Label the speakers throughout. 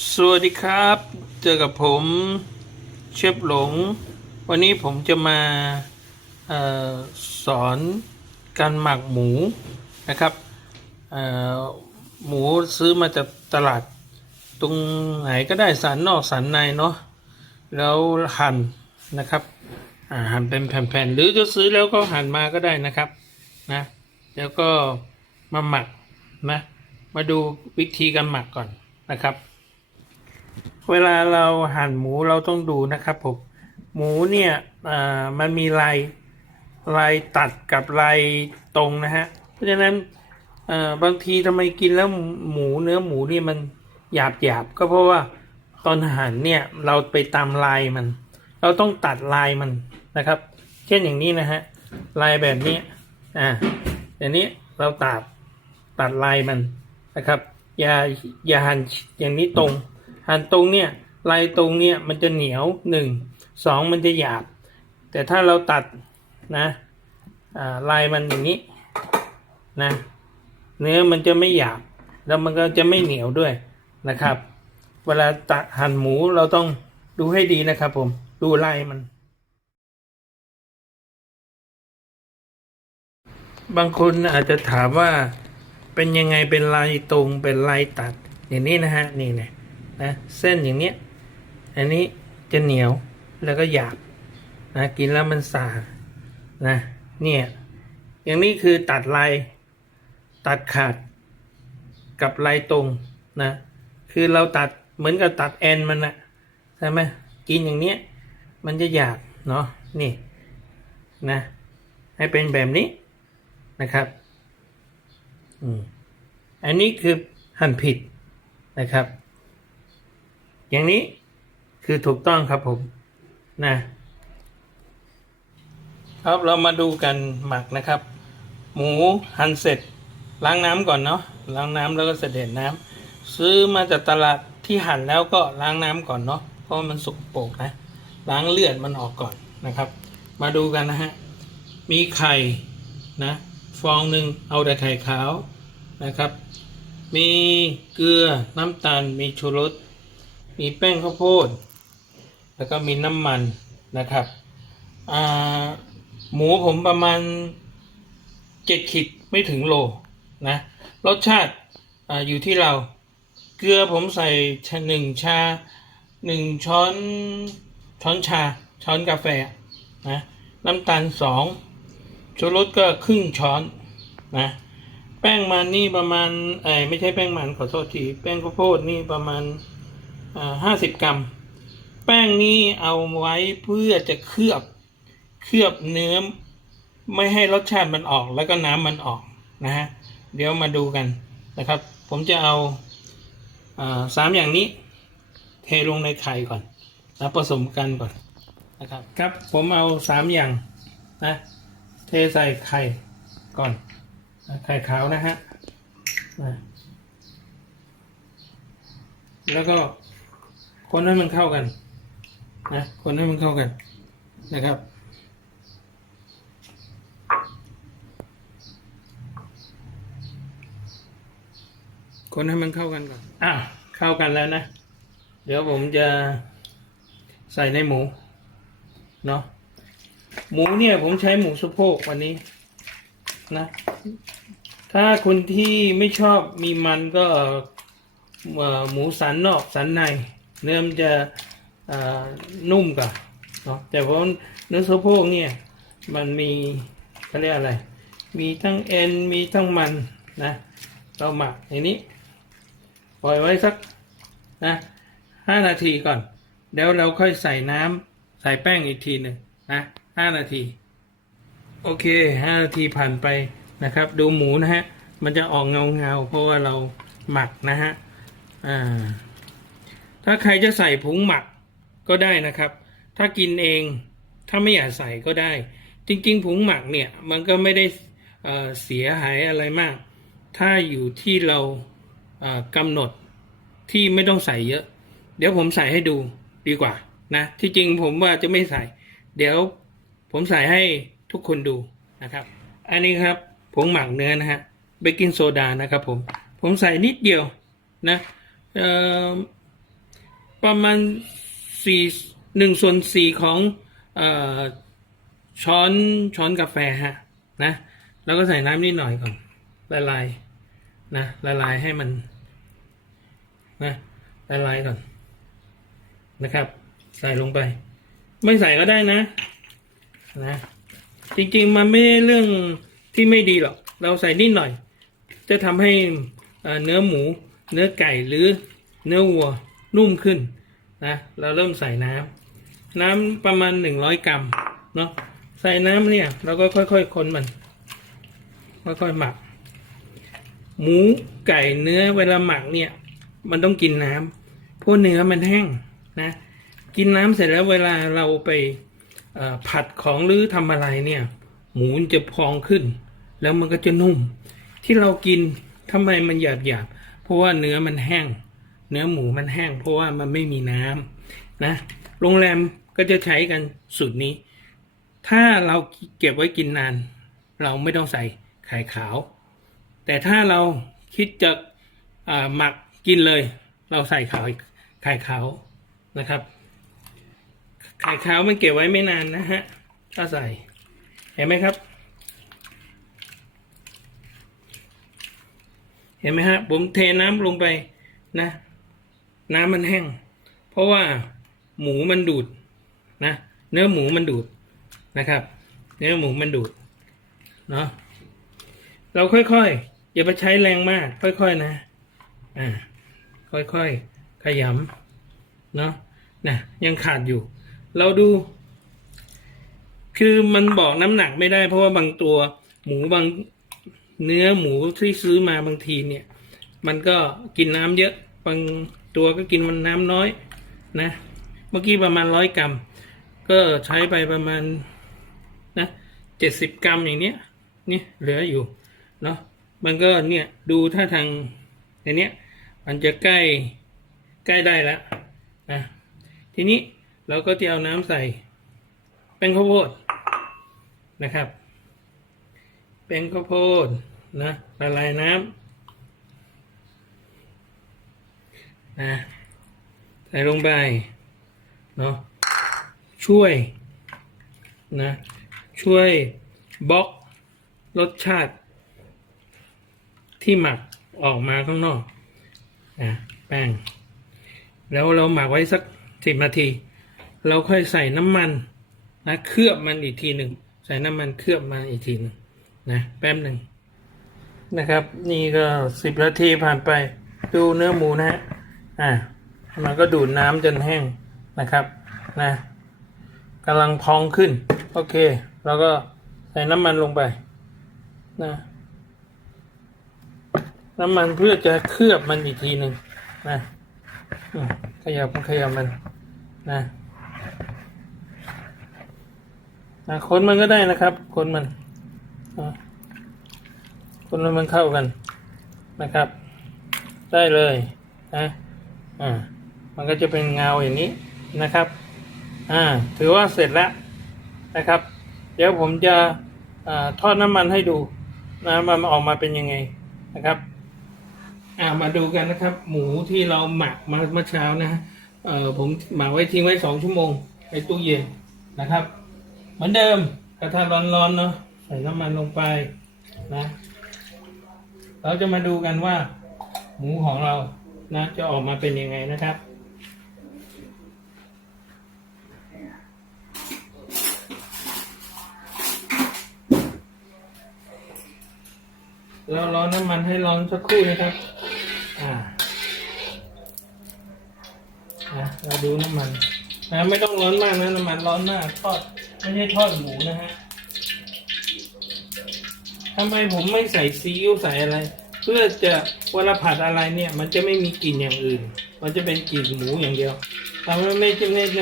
Speaker 1: สวัสดีครับ เจอกับผมเชฟหลง วันนี้ผมจะมาออสอนการหมักหมูนะครับหมูซื้อมาจากตลาด ตรงไหนก็ได้สันนอกสันในเนาะแล้วหั่นนะครับหั่นเป็นแผ่นๆหรือจะซื้อแล้วก็หั่นมาก็ได้นะครับนะแล้วก็มาหมักนะมาดูวิธีการหมักก่อนนะครับ เวลาเราหั่นหมูเราต้องดูนะครับผมหมูเนี่ยมันมีลายลายตัดกับลายตรงนะฮะ เพราะฉะนั้นบางทีทำไมกินแล้วหมูเนื้อหมูนี่มันหยาบหยาบก็เพราะว่าตอนหั่นเนี่ยเราไปตามลายมัน เราต้องตัดลายมันนะครับ เช่นอย่างนี้นะฮะลายแบบนี้อ่าอย่างนี้เราตัดตัดลายมันนะครับ อย่าอย่าหั่นอย่างนี้ตรง หั่นตรงเนี่ยลายตรงเนี่ยมันจะเหนียวหนึ่งสองมันจะหยาบ แต่ถ้าเราตัดนะลายมันอย่างนี้นะเนื้อมันจะไม่หยาบ แล้วมันก็จะไม่เหนียวด้วยนะครับ เวลาตัดหั่นหมูเราต้องดูให้ดีนะครับผมดูลายมัน บางคนอาจจะถามว่าเป็นยังไงเป็นลายตรงเป็นลายตัดอย่างนี้นะฮะนี่เนี่ย นะเส้นอย่างเนี้ยอันนี้จะเหนียวแล้วก็หยาบนะกินแล้วมันสานะเนี่ยอย่างนี้คือตัดลายตัดขาดกับลายตรงนะคือเราตัดเหมือนกับตัดแอนมันนะใช่ไหมกินอย่างเนี้ยมันจะหยาบเนาะนี่นะให้เป็นแบบนี้นะครับอืมอันนี้คือหั่นผิดนะครับ อย่างนี้คือถูกต้องครับผมนะ ครับเรามาดูกันหมักนะครับ หมูหั่นเสร็จล้างน้ำก่อนเนาะล้างน้ำแล้วก็เสด็จน้ำซื้อมาจากตลาดที่หั่นแล้วก็ล้างน้ำก่อนเนาะเพราะมันสกปรกนะ ล้างเลือดมันออกก่อนนะครับ มาดูกันนะฮะมีไข่นะฟองหนึ่งเอาแต่ไข่ขาวนะครับ มีเกลือน้ำตาลมีชูรส มีแป้งข้าวโพด แล้วก็มีน้ำมันนะครับหมูผมประมาณเจ็ดขีดไม่ถึงโลนะรสชาติออยู่ที่เราเกลือผมใส่ชาหนึ่งชาหนึ่งช้อนช้อนชา ช้อนกาแฟนะน้ำตาลสองชูรสก็ครึ่งช้อนนะแป้งมันนี่ประมาณเอ้ไม่ใช่แป้งมันขอโทษทีแป้งข้าวโพดนี่ประมาณ ห้าสิบกรัม แป้งนี้เอาไว้เพื่อจะเคลือบเคลือบเนื้อไม่ให้รสชาติมันออกแล้วก็น้ำมันออกนะฮะเดี๋ยวมาดูกันนะครับ ผมจะเอาสามอย่างนี้ เทลงในไข่ก่อน แล้วผสมกันก่อนนะครับครับผมเอาสามอย่างนะเทใส่ไข่ก่อนไข่ขาวนะฮะแล้วก็ คนให้มันเข้ากัน นะคนให้มันเข้ากันนะครับ คนให้มันเข้ากันก่อนอะเข้ากันแล้วนะ เดี๋ยวผมจะใส่ในหมูเนาะหมูเนี่ยผมใช้หมูสะโพกวันนี้นะ ถ้าคนที่ไม่ชอบมีมันก็หมูสันนอกสันใน เนื้อมันจะนุ่มกว่าเนาะแต่เพราะเนื้อสะโพกเนี่ยมันมีเขาเรียกอะไร มีทั้งเอ็นมีทั้งมันนะเราหมักอย่างนี้ปล่อยไว้สักนะห้านาทีก่อน เดี๋ยวเราค่อยใส่น้ำใส่แป้งอีกทีหนึ่งนะห้านาที โอเคห้านาทีผ่านไปนะครับ ดูหมูนะฮะ มันจะออกเงาเงาเพราะว่าเราหมักนะฮะอ่า ถ้าใครจะใส่ผงหมักก็ได้นะครับ ถ้ากินเองถ้าไม่อยากใส่ก็ได้ จริงๆผงหมักเนี่ยมันก็ไม่ได้เเสียหายอะไรมาก ถ้าอยู่ที่เรากำหนดที่ไม่ต้องใส่เยอะ เดี๋ยวผมใส่ให้ดูดีกว่านะที่จริงผมว่าจะไม่ใส่ เดี๋ยวผมใส่ให้ทุกคนดูนะครับ อันนี้ครับผงหมักเนื้อนะฮะเบกกิ้งโซดานะครับผม ผมใส่นิดเดียวนะเอ่อ ประมาณสี่หนึ่งส่วนสี่ของอช้อนช้อนกาแฟฮะนะแล้วก็ใส่น้ำนิดหน่อยก่อนละลายนะละลายให้มันนะละลายก่อนนะครับ ใส่ลงไป ไม่ใส่ก็ได้นะนะ จริงๆมันไม่เรื่องที่ไม่ดีหรอก เราใส่นิดหน่อย จะทำให้เนื้อหมู เนื้อไก่หรือเนื้อวัว นุ่มขึ้นนะเราเริ่มใส่น้ำน้ำประมาณหนึ่งร้อยกรัมเนาะใส่น้ำเนี่ยเราก็ค่อยๆคนมันค่อยๆหมัก หมูไก่เนื้อเวลาหมักเนี่ย มันต้องกินน้ำเพราะเนื้อมันแห้งนะ กินน้ำเสร็จแล้วเวลาเราไปผัดของหรือทำอะไรเนี่ย หมูจะพองขึ้น แล้วมันก็จะนุ่ม ที่เรากินทำไมมันหยาบหยาบเพราะว่าเนื้อมันแห้ง เนื้อหมูมันแห้งเพราะว่ามันไม่มีน้ำนะโรงแรมก็จะใช้กันสูตรนี้ ถ้าเราเก็บไว้กินนาน เราไม่ต้องใส่ไข่ขาว แต่ถ้าเราคิดจะหมักกินเลย เราใส่ขาวไข่ขาวนะครับ ไข่ขาวมันเก็บไว้ไม่นานนะฮะถ้าใส่เห็นไหมครับ เห็นไหมฮะผมเทน้ำลงไปนะ น้ำมันแห้ง เพราะว่าหมูมันดูดนะเนื้อหมูมันดูดนะครับ เนื้อหมูมันดูดเนาะเราค่อยๆอย่าไปใช้แรงมาก ค่อยๆนะอ่าค่อยๆขยำเนาะนะยังขาดอยู่ เราดู คือมันบอกน้ำหนักไม่ได้ เพราะว่าบางตัวหมูบางเนื้อหมูที่ซื้อมาบางทีเนี่ย มันก็กินน้ำเยอะบาง ตัวก็กินมันน้ำน้อยนะ เมื่อกี้ประมาณร้อยกรัม ก็ใช้ไปประมาณนะเจ็ดสิบกรัมอย่างเนี้ยเนี่ยเหลืออยู่เนาะมันก็เนี่ยดูท่าทางในเนี้ยมันจะใกล้ใกล้ได้แล้วนะทีนี้เราก็จะเอาน้ำใส่แป้งข้าวโพดนะครับแป้งข้าวโพดนะละลายน้ำ นะใส่ลงไปเนาะช่วยนะช่วยบล็อกรสชาติ ที่หมักออกมาข้างนอกอะแป้งแล้วเราหมักไว้สักสิบนาที เราค่อยใส่น้ำมันนะเคลือบมันอีกทีหนึ่งใส่น้ำมันเคลือบมาอีกทีหนึ่งนะแป๊บหนึ่งนะครับ นี่ก็สิบนาทีผ่านไปดูเนื้อหมูนะฮะ อะมันก็ดูดน้ำจนแห้งนะครับนะกำลังพองขึ้น โอเคเราก็ใส่น้ำมันลงไปนะน้ำมันเพื่อจะเคลือบมันอีกทีหนึ่งนะอืมขยับขยับมันนะนะคนมันก็ได้นะครับ คนมันนะคนมันมันเข้ากันนะครับ ได้เลยนะ อ่า มันก็จะเป็นเงาอย่างนี้นะครับ อ่า ถือว่าเสร็จแล้วนะครับ เดี๋ยวผมจะอาทอดน้ำมันให้ดูนะมันออกมาเป็นยังไงนะครับ อ่า มาดูกันนะครับ หมูที่เราหมักมาเมื่อเช้านะฮะเอ่อผมหมักไว้ทิ้งไว้สองชั่วโมงในตู้เย็นนะครับ เหมือนเดิมกระทะร้อนๆเนาะใส่น้ำมันลงไปนะ เราจะมาดูกันว่า หมูของเรา นะจะออกมาเป็นยังไงนะครับ เราร้อนน้ำมันให้ร้อนสักครู่นะครับ อ่านะเราดูน้ำมันนะไม่ต้องร้อนมากนะน้ำมันร้อนมากทอดไม่ใช่ทอดหมูนะฮะทำไมผมไม่ใส่ซีอิ๊วใส่อะไร เพื่อจะเวลาผัดอะไรเนี่ย มันจะไม่มีกลิ่นอย่างอื่น มันจะเป็นกลิ่นหมูอย่างเดียวทำให้ไม่จะแน่ใจ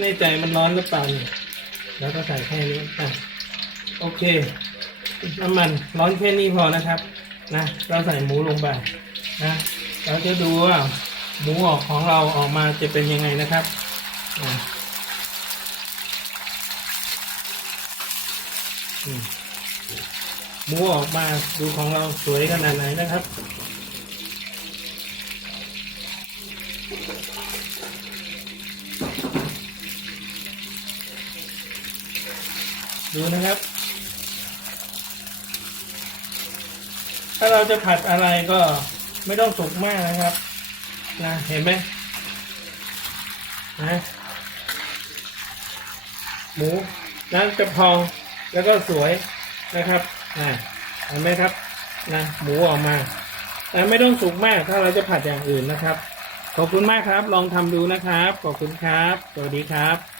Speaker 1: แน่ใจมันร้อนหรือเปล่าเนี่ยแล้วก็ใส่แค่นี้อะโอเค น้ำมันร้อนแค่นี้พอนะครับนะเราใส่หมูลงไปนะเราจะดูว่าหมูออกของเราออกมาจะเป็นยังไงนะครับอ่าอืม หมูออกมาดูของเราสวยขนาดไหนนะครับ ดูนะครับ ถ้าเราจะผัดอะไรก็ไม่ต้องสุกมากนะครับนะเห็นไหมนะหมูนั้นจะพองแล้วก็สวยนะครับ นะเห็นไหมครับนะหมูออกมาแต่ไม่ต้องสุกมากถ้าเราจะผัดอย่างอื่นนะครับ ขอบคุณมากครับ ลองทำดูนะครับ ขอบคุณครับ สวัสดีครับ